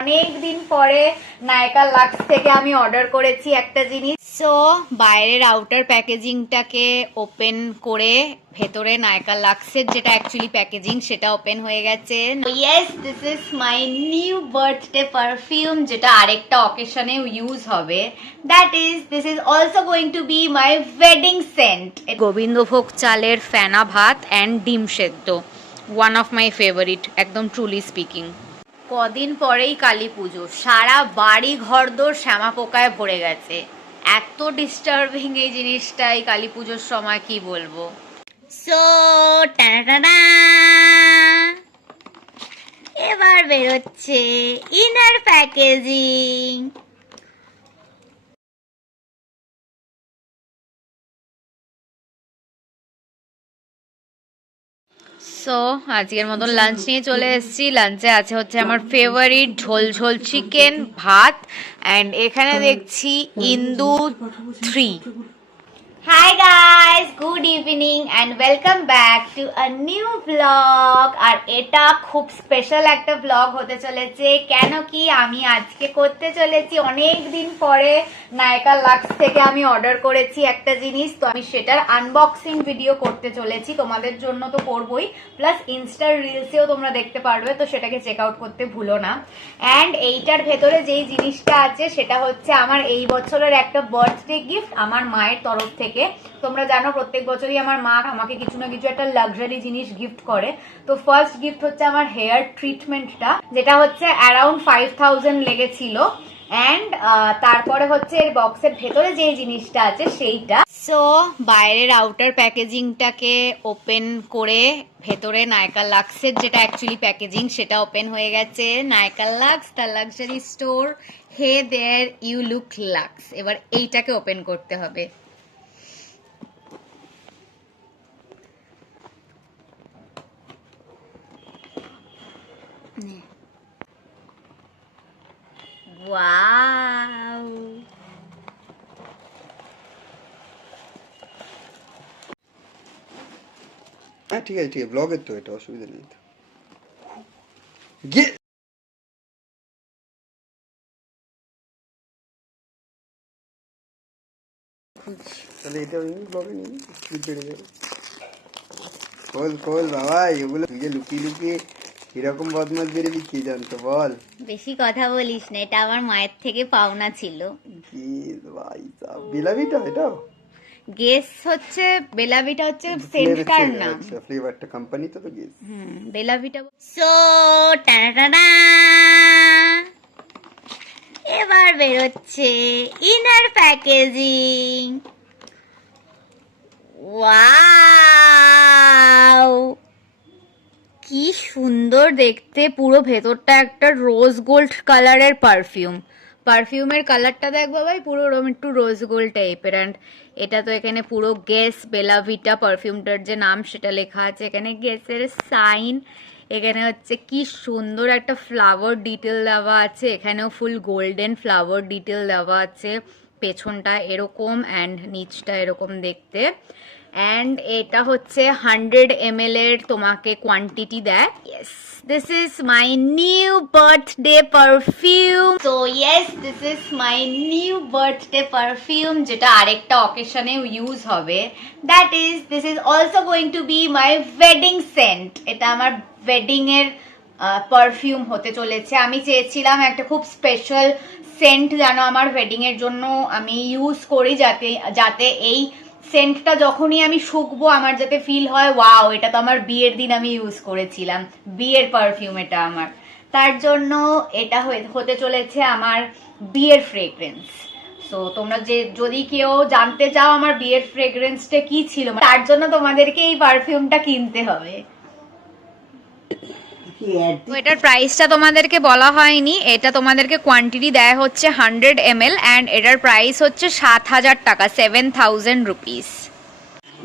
অনেক দিন পরে নায়কা লাক্স থেকে আমি অর্ডার করেছি একটা জিনিস। সো বাইরের আউটার প্যাকেজিংটাকে ওপেন করে ভেতরে নায়কা লাক্সের যেটা অ্যাকচুয়ালি প্যাকেজিং সেটা ওপেন হয়ে গেছে। Yes, this is my new birthday perfume, যেটা আরেকটা অকেশনে ইউজ হবে। This is also going to be my wedding scent. Gobindobhog চালের ফেনা ভাত অ্যান্ড ডিম সেদ্ধ, ওয়ান অফ মাই ফেভারিট, একদম ট্রুলি স্পিকিং। কদিন পরেই কালী পুজো, সারা বাড়ি ঘরদোর শ্যামা পোকায় ভরে গেছে। এত ডিস্টার্বিং এই জিনিসটা এই কালী পুজোর সময়, কি বলবো। সো এবার বেরোচ্ছে ইনার প্যাকেজিং। সো আজকের মতন লাঞ্চ নিয়ে চলে এসেছি। লাঞ্চে আছে হচ্ছে আমার ফেভারিট ঝোল ঝোল চিকেন, ভাত, অ্যান্ড এখানে দেখছি ইন্দু 3। Hi guys, good evening and welcome back to a new blog. আর এটা খুব স্পেশাল একটা ব্লগ হতে চলেছে, কেন কি আমি আজকে করতে চলেছি অনেক দিন পরে নায়কা লাক্স থেকে আমি অর্ডার করেছি একটা জিনিস। তো আমি সেটার আনবক্সিং ভিডিও করতে চলেছি, তোমাদের জন্য তো করবোই, প্লাস ইনস্টার রিলসেও তোমরা দেখতে পারবে, তো সেটাকে চেক আউট করতে ভুলো না। অ্যান্ড এইটার ভেতরে যেই জিনিসটা আছে সেটা হচ্ছে আমার এই বছরের একটা বার্থডে গিফট আমার মায়ের তরফ থেকে। তোমরা জানো প্রত্যেক বছরই আমার মা আমাকে কিছু না কিছু একটা লাক্সারি জিনিস গিফট করে। তো ফার্স্ট গিফট হচ্ছে আমার হেয়ার ট্রিটমেন্টটা, যেটা হচ্ছে অ্যারাউন্ড 5000 লেগেছিল। অ্যান্ড তারপরে হচ্ছে এর বক্সের ভেতরে যে জিনিসটা আছে সেইটা। সো বাইরের আউটার প্যাকেজিংটাকে ওপেন করে ভেতরে নায়কা লাক্সের যেটা অ্যাকচুয়ালি প্যাকেজিং সেটা ওপেন হয়ে গেছে। Nykaa luxe, the luxury store, hey there you look luxe. এবার এইটাকে ওপেন করতে হবে। ওয়াও, হ্যাঁ ঠিক আছে ব্লগের তো, এটা অসুবিধা নেই তো। গিয়ে তাহলে এটা ব্লগে নিয়ে স্পিড বেড়ে যাবে। খোল বাবা, এগুলো তুই যে লুকিয়ে লুকিয়ে এরকম বদমাশ বেরোবি কে জানতো বল। বেশি কথা বলিস না, এটা আমার মায়ের থেকে পাওনা ছিল। ভাই বেলাভিটা, এটাও গেস হচ্ছে বেলাভিটা হচ্ছে সেন্টটার নাম, ফ্লেভারটা কোম্পানি তো গেস। বেলাভিটা। সো এবার বেরোচ্ছে ইনার প্যাকেজিং। ওয়াও, কি সুন্দর দেখতে, পুরো ভেতরটা একটা রোজ গোল্ড কালারের পারফিউমের কালারটা দেখ বাবাই, পুরো একটু রোজ গোল্ড টাইপের। অ্যান্ড এটা তো এখানে পুরো গেস বেলাভিটা পারফিউমটার যে নাম সেটা লেখা আছে, এখানে গেসের সাইন, এখানে হচ্ছে কি সুন্দর একটা ফ্লাওয়ার ডিটেল দেওয়া আছে, এখানেও ফুল গোল্ডেন ফ্লাওয়ার ডিটেল দেওয়া আছে, পেছনটা এরকম অ্যান্ড নিচটা এরকম দেখতে। অ্যান্ড এটা হচ্ছে 100 ml এর তোমাকে কোয়ান্টিটি দেয়। Yes, this is my new birthday perfume. So yes, this is my new birthday perfume, যেটা আরেকটা অকেশনে ইউজ হবে। This is also going to be my wedding scent. এটা আমার ওয়েডিং এর পারফিউম হতে চলেছে। আমি চেয়েছিলাম একটা খুব স্পেশাল সেন্ট যেন আমার ওয়েডিং এর জন্য আমি ইউজ করি, যাতে এই সেন্টটা যখনই আমি শুকবো আমার যাতে ফিল হয় ওয়াও, এটা তো আমার বিয়ের দিন আমি ইউজ করেছিলাম, বিয়ের পারফিউম এটা আমার। তার জন্য এটা হতে চলেছে আমার বিয়ের ফ্রেগ্রেন্স। সো তোমরা যদি কেউ জানতে চাও আমার বিয়ের ফ্রেগ্রেন্সটা কি ছিল, তার জন্য তোমাদেরকে এই পারফিউমটা কিনতে হবে। এটার প্রাইসটা তোমাদেরকে বলা হয়নি, এটা তোমাদেরকে কোয়ান্টিটি দেয় হচ্ছে 100 ml অ্যান্ড এটার প্রাইস হচ্ছে 7000 টাকা, 7000 রুপিস।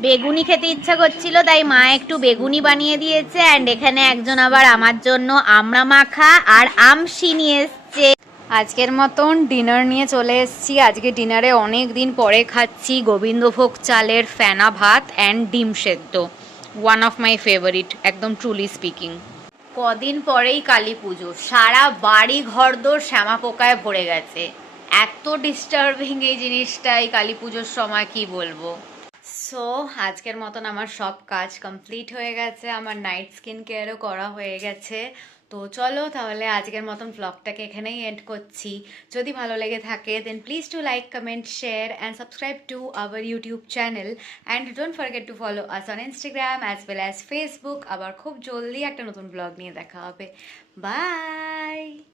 বেগুনি খেতে ইচ্ছা করছিল তাই মা একটু বেগুনি বানিয়ে দিয়েছে। অ্যান্ড এখানে একজন আবার আমার জন্য আমড়া মাখা আর আমশি নিয়ে এসছে। আজকের মতন ডিনার নিয়ে চলে এসেছি। আজকে ডিনারে অনেক দিন পরে খাচ্ছি গোবিন্দভোগ চালের ফেনা ভাত অ্যান্ড ডিম সেদ্ধ, ওয়ান অফ মাই ফেভারিট, একদম ট্রুলি স্পিকিং। কদিন পরেই কালী পুজো, সারা বাড়ি ঘরদোর শ্যামা পোকায় ভরে গেছে। এত ডিস্টার্বিং এই জিনিসটা এই কালী পুজোর সময়, কি বলবো। সো আজকের মতন আমার সব কাজ কমপ্লিট হয়ে গেছে, আমার নাইট স্কিন কেয়ারও করা হয়ে গেছে। তো চলো তাহলে আজকের মতন ব্লগটাকে এখানেই এন্ড করছি। যদি ভালো লেগে থাকে then please to like, comment, share and subscribe to our YouTube channel and don't forget to follow us on Instagram as well as Facebook. আবার খুব জলদি একটা নতুন ব্লগ নিয়ে দেখা হবে। বাই।